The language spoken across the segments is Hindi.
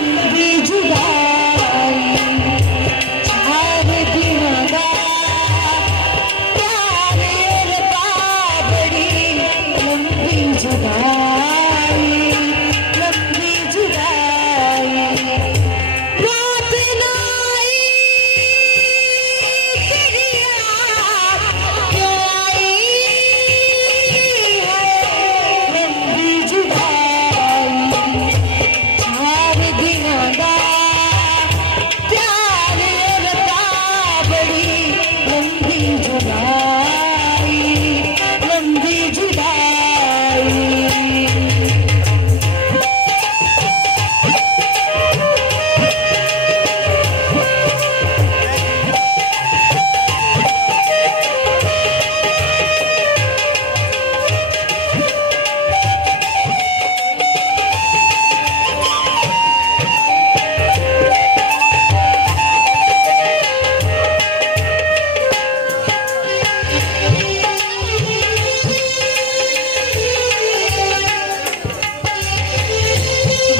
लंबी जुदाई चार दिनों दा प्यार रब्बा बड़ी लंबी जुदाई लंबी जुदाई रात ना आई तेरी याद क्यों आई है लंबी जुदाई चार दिनों दा प्यार रब्बा बड़ी लंबी जुदाई लंबी जुदाई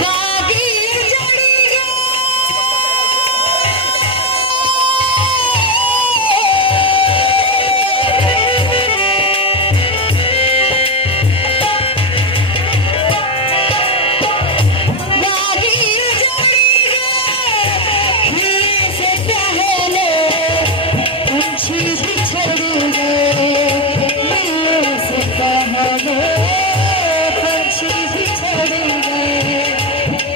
बागी जड़ी बागी जड़ी से पहले पंछी बिछड़ गए मिलने से पहले पंछी बिछड़ गए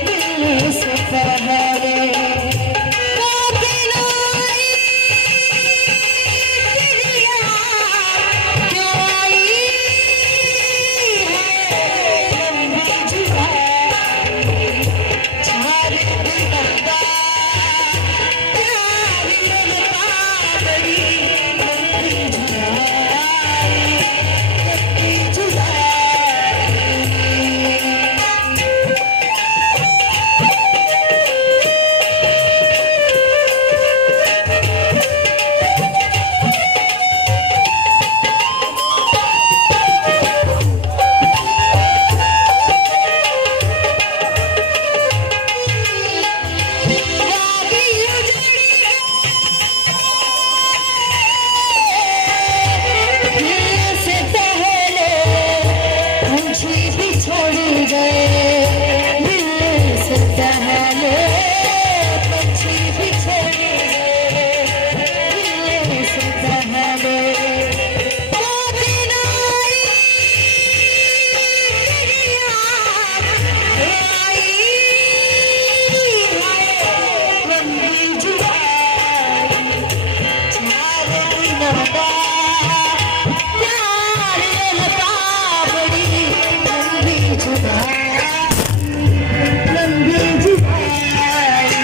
मिलने से पहले रात ना आई तेरी याद क्यों आई है लंबी जुदाई चार दिनों दा प्यार रब्बा बड़ी लंबी जुदाई लंबी जुदाई बागी उजड़ी मिलने से पहले पंछी बिछड़ गए मिलने से पहले पंछी बिछड़ गए मिलने से पहले रात ना आई तेरी याद आई है लंबी जुदाई चार दिनों दा प्यार रब्बा बड़ी लंबी जुदाई लंबी जुदाई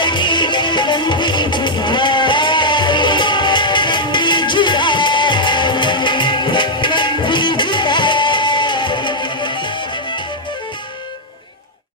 बड़ी लंबी जुदाई